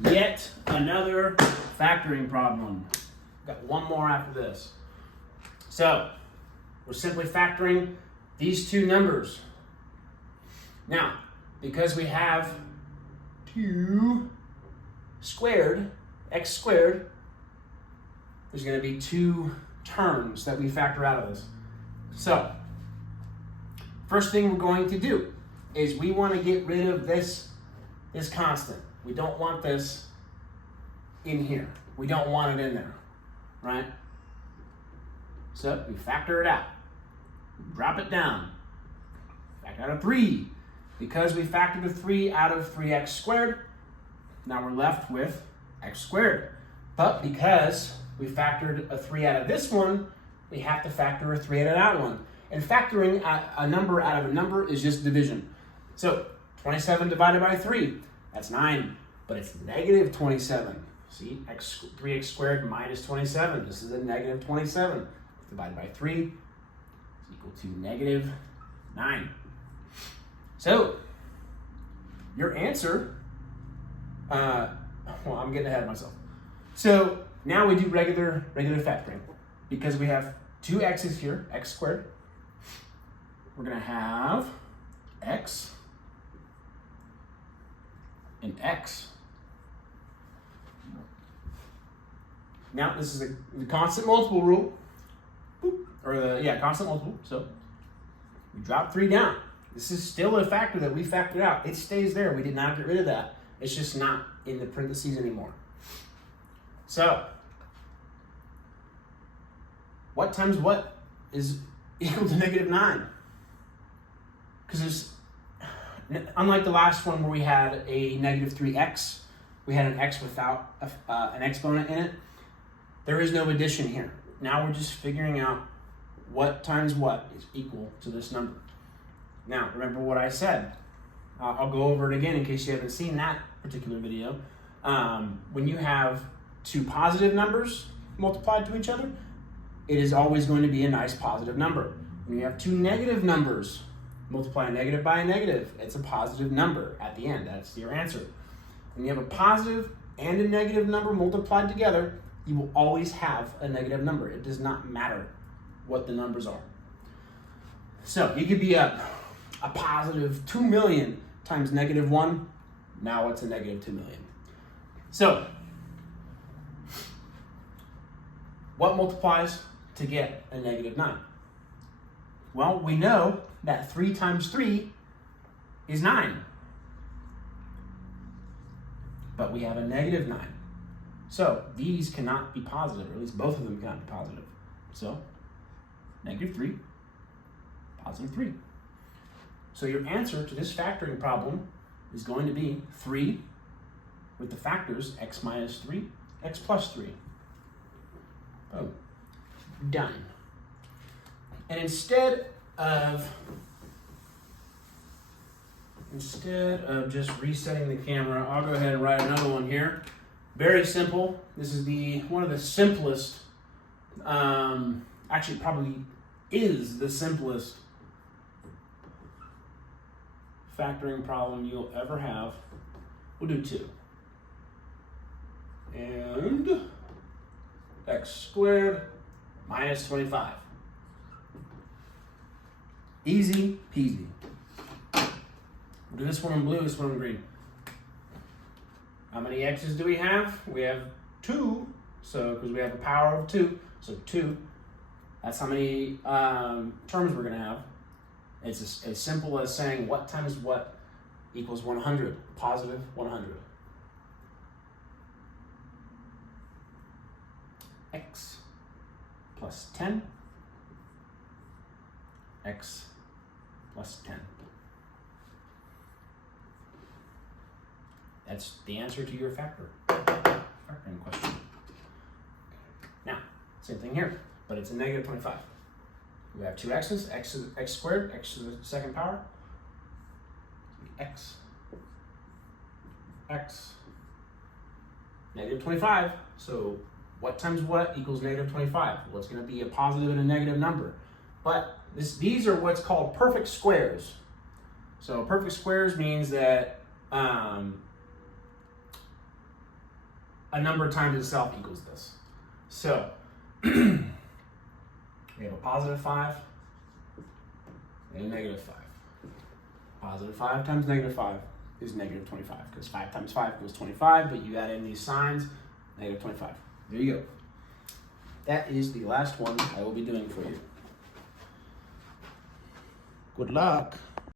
Yet another factoring problem. Got one more after this. So, we're simply factoring these two numbers. Now, because we have 2 squared, x squared, there's going to be 2 terms that we factor out of this. So, first thing we're going to do is we want to get rid of this constant. We don't want this in here. We don't want it in there, right? So we factor it out. Drop it down. Factor out of 3. Because we factored a 3 out of 3x squared, now we're left with x squared. But because we factored a 3 out of this one, we have to factor a 3 out of that one. And factoring a number out of a number is just division. So 27 divided by 3, that's 9, but it's negative 27. See, 3x squared minus 27. This is a negative 27. Divided by 3 is equal to negative 9. So, your answer, well, I'm getting ahead of myself. So, now we do regular factoring. Because we have 2 x's here, x squared. We're going to have x and x. Now, this is the constant multiple rule. Constant multiple. So, we drop 3 down. This is still a factor that we factored out. It stays there. We did not get rid of that. It's just not in the parentheses anymore. So, what times what is equal to negative 9? Because unlike the last one where we had a negative 3x, we had an x without an exponent in it. There is no addition here. Now we're just figuring out what times what is equal to this number. Now, remember what I said. I'll go over it again in case you haven't seen that particular video. When you have 2 positive numbers multiplied to each other, it is always going to be a nice positive number. When you have 2 negative numbers, multiply a negative by a negative, it's a positive number at the end. That's your answer. When you have a positive and a negative number multiplied together, you will always have a negative number. It does not matter what the numbers are. So you could be a positive 2 million times negative 1. Now it's a negative 2 million. So what multiplies to get a negative 9? Well, we know that 3 times 3 is 9. But we have a negative 9. So these cannot be positive, or at least both of them cannot be positive. So negative 3, positive 3. So your answer to this factoring problem is going to be 3 with the factors x minus 3, x plus 3. Boom. Done. And instead of just resetting the camera, I'll go ahead and write another one here. Very simple. This is one of the simplest, actually probably is the simplest factoring problem you'll ever have. We'll do 2. And x squared minus 25. Easy peasy. We'll do this one in blue, this one in green. How many x's do we have? We have 2, so because we have a power of 2, so 2. That's how many terms we're going to have. It's as simple as saying what times what equals 100, positive 100. X plus 10, x plus 10. That's the answer to your factoring question. Now, same thing here, but it's a negative 25. We have 2 x's, x squared, x to the second power, x, negative 25. So what times what equals negative 25? Well, it's going to be a positive and a negative number. But these are what's called perfect squares. So perfect squares means that a number times itself equals this. So we have a positive 5 and a negative 5. Positive 5 times negative 5 is negative 25, because 5 times 5 equals 25, but you add in these signs, negative 25. There you go. That is the last one I will be doing for you. Good luck.